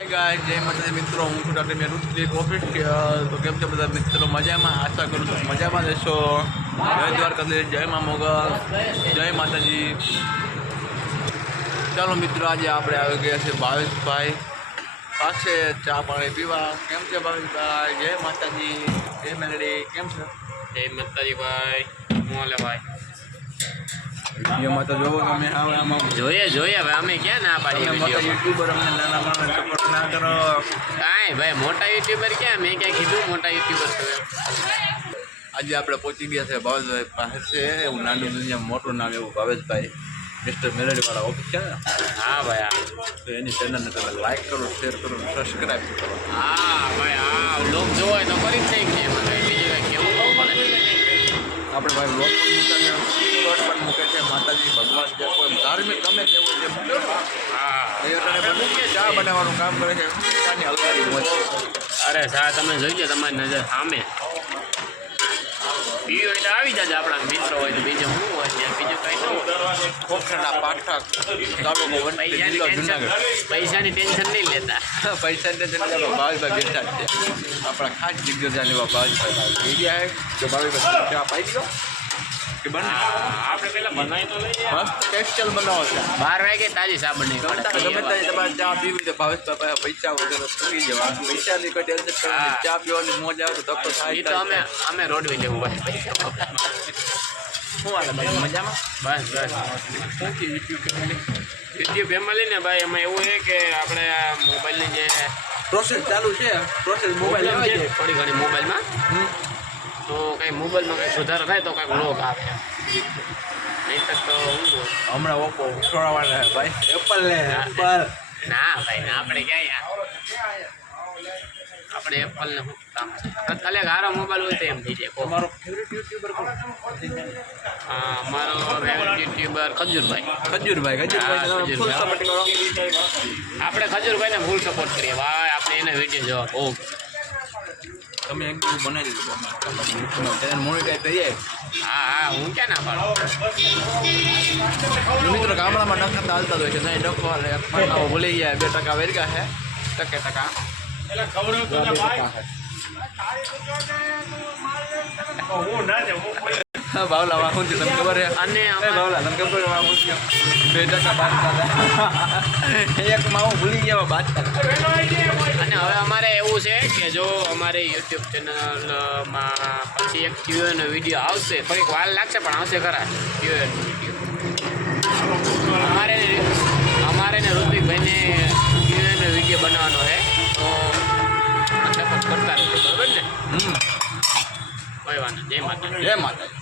જય માતાજી. મિત્રો, હું છું ડૉક્ટર મેં ઋત્વિક ઓફિસ તો કેમ છે બધા મિત્રો? મજામાં? આશા કરું છું મજામાં રહેશો જય દ્વારકાધીશ, જય મા મોગલ, જય માતાજી. ચાલો મિત્રો, આજે આપણે આવી ગયા છે ભાવેશભાઈ પાસે ચા પાણી પીવા. કેમ છે ભાવેશભાઈ? જય માતાજી. જય મેલડી. કેમ છે? જય માતાજી ભાઈ મોલે ભાઈ. વિડીયોમાં તો જોવો તમે હવે આમાં જોઈએ જોઈએ હવે અમે ક્યાં ના પાડીએ વીડિયો યુટ્યુબર અમને નાના માણસ સપોર્ટ ના કરો. કાંઈ ભાઈ મોટા યુટ્યુબર ક્યાં? મેં ક્યાં કીધું મોટા યુટ્યુબર છો. આજે આપણે પહોંચી ગયા છે ભાવેશભાઈ પાસે એવું નાનું દુનિયા મોટું નામ એવું ભાવેશભાઈ. મિસ્ટર મેલડીવાળા ઓફિસ છે ને? હા ભાઈ હા. તો એની ચેનલને તમે લાઈક કરો શેર કરો સબસ્ક્રાઈબ કરો. હા ભાઈ હા લોક જોવો તો કરી જ નહીં કે એમાં કંઈ બીજું કંઈ કેવું બહુ પડે આપણે ભાઈ લોક પણ મૂકે છે શોર્ટ પણ મૂકે છે માતાજી ભગવાન જે કોઈ ધાર્મિક ગમે તેવું જે મૂકે હા. એ ચા બનાવવાનું કામ કરે છે ચાની મોજ અરે સા તમે જોઈજો તમારી નજર સામે. પીવું હોય આવી જાય આપણા મિત્રો હોય તો બીજું શું હોય ત્યાં બીજું કંઈ ન હોય. ખોખરડા પાઠક તાલુકો જિલ્લો જુનાગઢ. પૈસાની ટેન્શન નહીં લેતા. પૈસા ટેન્શન લેવા ભાવેશભાઈ બેઠા છે. આપણા ખાસ દિગ્ગજાની લેવા ભાવેશભાઈ એ ગયા છે જો ભાવેશભાઈ ચા પાઈ દીધો કે બને? આપણે પેલા બનાવી તો લઈએ. મસ્ત સ્પેશિયલ બનાવો છે. બાર વાગે તાજી સાબણ નહીં ગમે ત્યારે તમારે ચા પીવી તો ભાવેશભાઈ પાસે પૈસા વગેરે પૂરી જવા. પૈસાની કોઈ ટેન્શન કરવાની ચા પીવાની મોજ આવે તો થાય. તો અમે અમે રોડવી લેવું ભાઈ પૈસા શું હાલે ભાઈ મજામાં? બસ બસ. શું કે યુટ્યુબ ફેમિલી યુટ્યુબ ફેમિલી ને ભાઈ એમાં એવું છે કે આપણે આ મોબાઈલની જે પ્રોસેસ ચાલુ છે. પ્રોસેસ મોબાઈલ થોડી ઘણી મોબાઈલમાં તો કંઈ મોબાઈલમાં કંઈ સુધારો થાય તો કંઈક લોક આવે. હમણાં ઓપ્પો છોડાવવાના ભાઈ. એપલ લે એપલ. ના ભાઈ ના આપણે ક્યાં આપણે એપલ ને કામ છે. ખાલી હારો મોબાઈલ હોય તો એમ થઈ જાય. તમારો ફેવરેટ યુટ્યુબર કોણ? હા, અમારો favourite youtuber Khajurbhai. Khajurbhai Khajurbhai full support કરો. આપણે ખજૂરભાઈને ફૂલ સપોર્ટ કરીએ. ભાઈ આપણે એને વીડિયો જોવા બહુ તમે એક બહુ બનાવી દીધું તેને મોનિટાઈઝ થઈ જાય હા હા હું ક્યાં ના પાડું? મિત્રો ગામડામાં નખતા હાલતા જ હોય છે નહીં ડખો હાલે. ભૂલી ગયા બે ટકા વેરગા છે ટકે ટકા. હા, બાવલા વાહું છે તમને ખબર છે અને બાવલા તમને ખબર છે વાહું છે? બે ટકા હતા. એક માં હું ભૂલી ગયા બાદ હવે અમારે એવું છે કે જો અમારે યુટ્યુબ ચેનલમાં પછી એક ક્યુએનો વીડિયો આવશે થોડીક વાર લાગશે પણ આવશે ખરા ક્યુએનો વીડિયો અમારે અમારે ને ઋતિકભાઈને ક્યુએનો વીડિયો બનાવવાનો છે. તો કરતા રહેજો બરાબર ને? કોઈ વાંધો. જય માતા જય માતા